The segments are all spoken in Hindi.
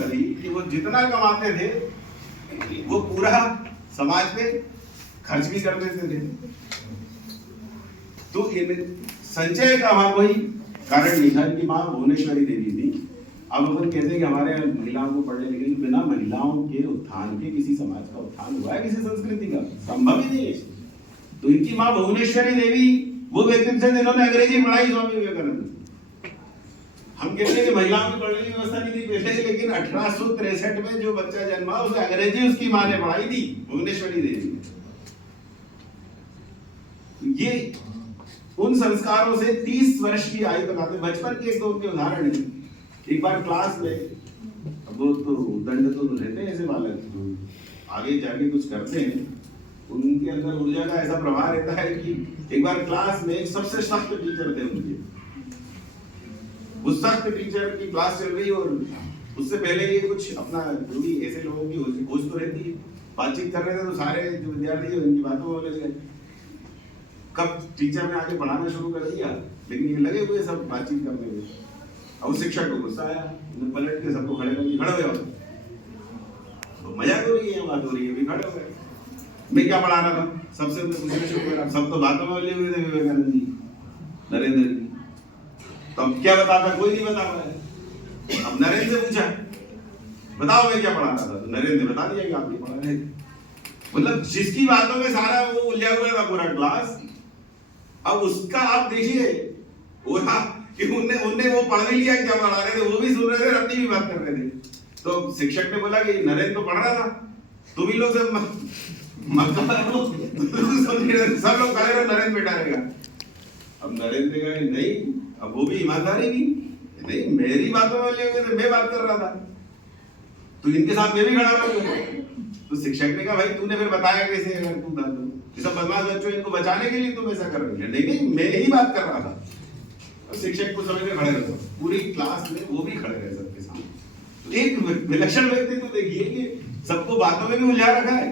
रही कि वो जितना कमाते थे वो पूरा समाज पे खर्च भी कर देते थे। तो संचय का वहां कोई कारण नहीं था। कि माँ भुवनेश्वरी देवी थी। अब अपन कहते हैं कि हमारे महिलाओं को पढ़ने लिखने के बिना महिलाओं के उत्थान के किसी समाज का उत्थान हुआ है, किसी संस्कृति का? संभव ही नहीं है। तो इनकी माँ भुवनेश्वरी देवी वो व्यक्ति थे जिन्होंने अंग्रेजी पढ़ाई स्वामी विवेकानंद। हम कहते हैं कि महिलाओं की पढ़ने की व्यवस्था नहीं थी पहले, लेकिन 1863 में जो बच्चा जन्मा उसे अंग्रेजी उसकी माँ ने पढ़ाई थी, भुवनेश्वरी देवी। ये उन संस्कारों से 30 वर्ष की आयु तक आते। बचपन के एक दो उनके उदाहरण है। एक बार क्लास में, वो तो दंड तो रहते हैं ऐसे बालक, तो आगे जाके कुछ करते हैं, उनके अंदर ऊर्जा का ऐसा प्रभाव रहता है कि एक बार क्लास में सबसे सख्त टीचर थे उनके। उस सख्त टीचर की क्लास चल रही और उससे पहले ये कुछ अपना जो भी ऐसे लोगों की होश तो रहती है, बातचीत कर रहे थे, तो सारे जो विद्यार्थी उनकी बातों में लग गए। कब टीचर ने आगे पढ़ाना शुरू कर दिया, लेकिन ये लगे हुए सब बातचीत करने में। और शिक्षक को गुस्सा आया, पलट के सबको खड़े करके खड़े हो जाओ, तो मजाक हो रही है, बात हो रही है, भी खड़े हो गए। मैं क्या पढ़ा रहा था, सबसे पूछना शुरू करा। सब तो बातों में लगे हुए थे, विवेकानंद जी, नरेंद्र जी। तो अब क्या बताता, कोई नहीं बता पाया। अब नरेंद्र से पूछा, बताओ मैं क्या पढ़ा रहा था, तो नरेंद्र ने बता दिया कि आप ये पढ़ा रहे थे। मतलब जिसकी बातों में सारा वो उलझा हुआ था पूरा क्लास, अब उसका आप देखिए वो था कि उनने वो पढ़ भी लिया क्या पढ़ा रहे थे, वो भी सुन रहे थे, अपनी भी बात कर रहे थे। तो शिक्षक ने बोला कि नरेंद्र तो पढ़ रहा था, तुम ही लोग सब सब लोग खड़े रहो, नरेंद्र बैठा रहेगा। अब नरेंद्र ने कहा नहीं, अब वो भी ईमानदारी नहीं, मेरी बातों में ले थे, मैं बात कर रहा था, तो इनके साथ मैं भी खड़ा रहूंगा। तो शिक्षक ने कहा भाई तूने फिर बताया कैसे, अगर तू था तो सब बदमाश बच्चों इनको बचाने के लिए तुम ऐसा कर रहे हो? नहीं मैं ही बात कर रहा था। और शिक्षक को समझ में खड़े रहते, पूरी क्लास में वो भी खड़े रहे सबके सामने। तो एक विलक्षण व्यक्ति तो देखिए कि सबको बातों में भी उलझा रखा है,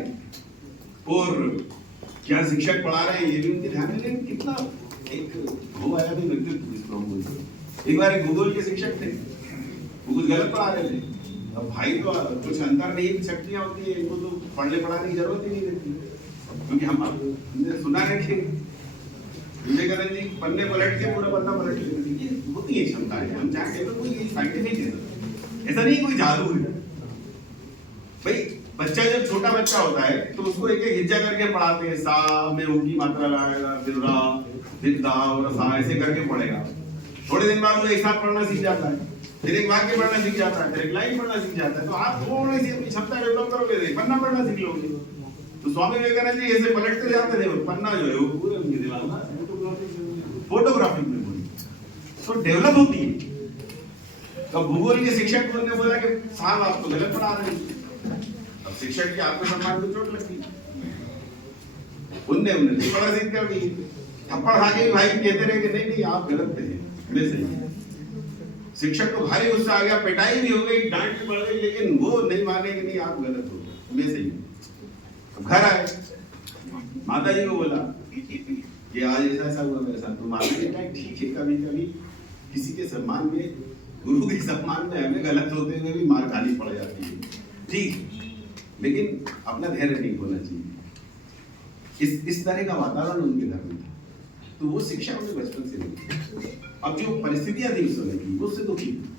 और क्या शिक्षक पढ़ा रहे हैं ये भी उनके ध्यान में। कितना एक वो आया भी व्यक्तित्व जिसको हम बोलते हैं। एक बार एक भूगोल के शिक्षक थे, वो कुछ गलत पढ़ा रहे थे। अब भाई तो कुछ अंतर्निहित शक्तियां होती है, इनको तो पढ़ने पढ़ाने की जरूरत ही नहीं रहती, क्योंकि हमने सुना है कि विवेकानंद जी पन्ने पलट के पूरा पन्ना पलट लेते थे। होती है क्षमताएं, हम चाहते हैं कोई साइंटिफिक है, ऐसा नहीं कोई जादू है भाई। बच्चा जब छोटा बच्चा होता है तो उसको एक एक हिज्जा करके पढ़ाते हैं। सा में ऊ की मात्रा लगाएगा, फिर रा, फिर दा और सा, ऐसे करके पढ़ेगा। थोड़े दिन बाद वो एक साथ पढ़ना सीख जाता है, फिर एक वाक्य पढ़ना सीख जाता है, फिर एक लाइन पढ़ना सीख जाता है। तो आप थोड़ी सी अपनी क्षमता डेवलप करोगे, पन्ना पढ़ना सीख लोगे। तो स्वामी विवेकानंद जी ऐसे पलटते जाते थे, पन्ना जो है वो पूरे उनके दिमाग में फोटोग्राफी में तो डेवलप होती है। तो भूगोल के शिक्षक को उन्होंने बोला कि साहब आप तो गलत पढ़ा रहे हैं। अब शिक्षक के आत्मसम्मान को चोट लगती, उनने थप्पड़ सीख कर दी। थप्पड़ खा के भाई कहते रहे कि नहीं आप गलत थे, मैं सही। शिक्षक को भारी गुस्सा आ गया, पिटाई भी हो गई, डांट भी पड़ गई, लेकिन वो नहीं माने कि नहीं आप गलत हो, मैं सही। घर आए, माता जी को बोला कि आज ऐसा ऐसा हुआ वैसा। तो माता जी कहा ठीक है, कभी कभी किसी के सम्मान में, गुरु के सम्मान में हमें गलत होते हुए भी मार खानी पड़ जाती है, ठीक, लेकिन अपना धैर्य नहीं होना चाहिए। इस तरह का वातावरण उनके घर में था। तो वो शिक्षा उन्हें बचपन से मिली। अब जो परिस्थितियां थी उस समय की, वो उससे दुखी थी।